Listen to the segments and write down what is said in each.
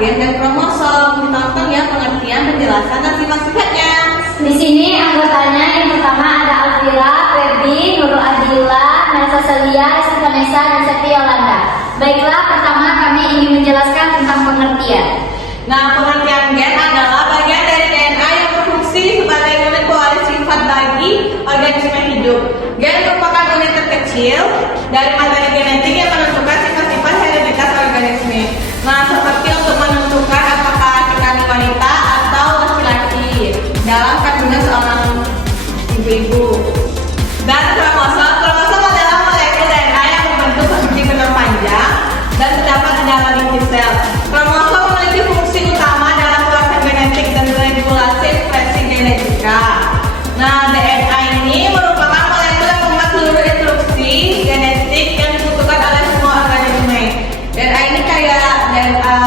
gen dan kromosom. Ditonton ya pengertian, penjelasan, dan sifat-sifatnya. Di sini anggotanya yang pertama ada Alvira, Ferdi, Nurul Adila, Melsa Celia, Esti Vanessa, dan Septi Yolanda. Baiklah, pertama kami ingin menjelaskan tentang pengertian. Nah, pengertian gen adalah bagian dari DNA yang berfungsi sebagai unit pewaris sifat bagi organisme hidup. Gen merupakan unit terkecil dari materi genetik yang menentukan sifat-sifat hereditas organisme. Nah, seperti untuk menentukan apakah kita wanita atau laki-laki dalam kandungan seorang ibu-ibu. Dan kromosom adalah molekul DNA yang membentuk seperti benang panjang dan terdapat di dalam inti sel. Kromosom memiliki fungsi utama dalam proses genetik dan regulasi ekspresi genetika. Nah, DNA ini merupakan molekul yang membuat seluruh instruksi genetik yang dibutuhkan oleh semua organisme. DNA ini kayak DNA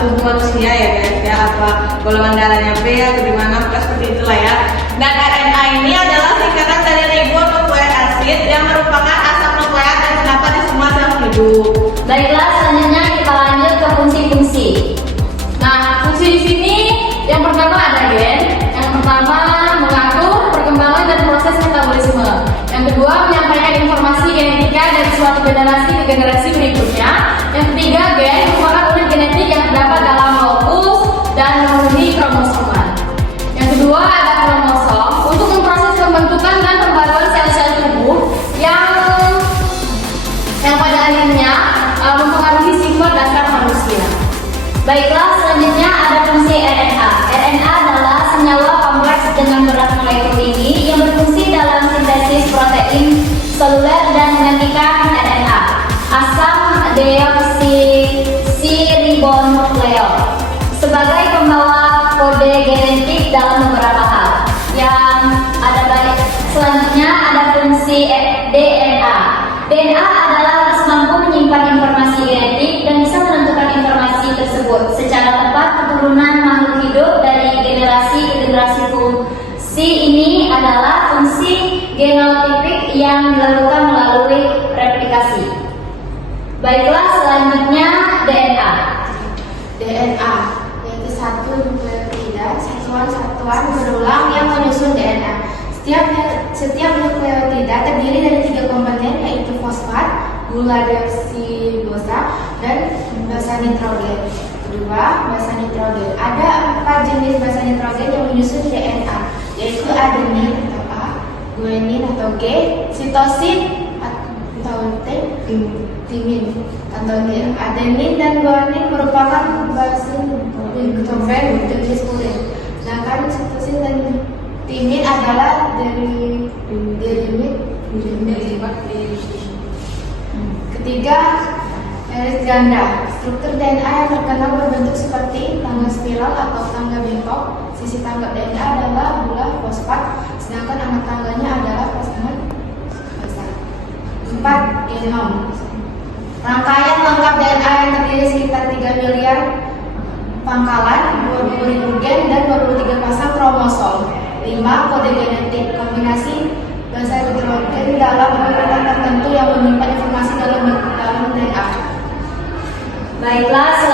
tubuh manusia ya guys, ya apa golongan darahnya B atau gimana, seperti itulah ya. Dan RNA ini adalah singkatan dari ribonukleik asid yang merupakan asam nukleat yang terdapat di semua sel hidup. Baiklah, selanjutnya kita lanjut ke fungsi-fungsi. Nah, fungsi di sini yang pertama ada gen. Yang pertama mengatur perkembangan dan proses metabolisme. Yang kedua menyampaikan informasi genetika dari suatu generasi ke generasi berikutnya. Yang ketiga, gen merupakan unit genetik yang terdapat dalam lokus dan memenuhi kromosoman. Yang kedua ada kromosom untuk memproses pembentukan dan pembaruan sel-sel tubuh yang pada akhirnya mempengaruhi sifat dasar manusia. Baiklah, selanjutnya ada fungsi RNA. RNA adalah senyawa kompleks dengan berat molekul tinggi yang berfungsi dalam sintesis protein seluler dan menghentikan RNA, asam deoksiribonukleot, sebagai pembawa kode genetik dalam beberapa hal. Yang ada baik. Selanjutnya ada fungsi DNA. DNA adalah harus mampu menyimpan informasi genetik dan bisa menentukan informasi tersebut secara tepat keturunan makhluk hidup dari generasi ke generasi. Fungsi ini adalah fungsi genotipik yang dilakukan melalui replikasi. Baiklah, selanjutnya DNA. DNA yaitu satu nukleotida, satuan-satuan berulang yang menyusun DNA. Setiap nukleotida terdiri dari 3 komponen, yaitu fosfat, gula deoksidosa, dan basa nitrogen. Kedua, basa nitrogen. Ada 4 jenis basa nitrogen yang menyusun DNA, yaitu adenin atau A, guanin atau G, sitosin atau T, timin atau G. Adenin dan guanin merupakan basa nitrogen jenis urin. Sedangkan sitosin dan timin adalah derivat. Ketiga, garis ganda. Struktur DNA yang terkenal berbentuk seperti tangga spiral atau tangga bengkok. Sisi tangga DNA adalah gula fosfat, sedangkan anak tangganya adalah fosfat besar. 4. Genom. Rangkaian lengkap DNA yang terdiri sekitar 3 miliar pangkalan, 20.000 gen, dan 23 pasang kromosom. 5. Kode genetik. Kombinasi basa nitrogen dalam urutan tertentu yang menyimpan informasi dalam DNA. Baiklah,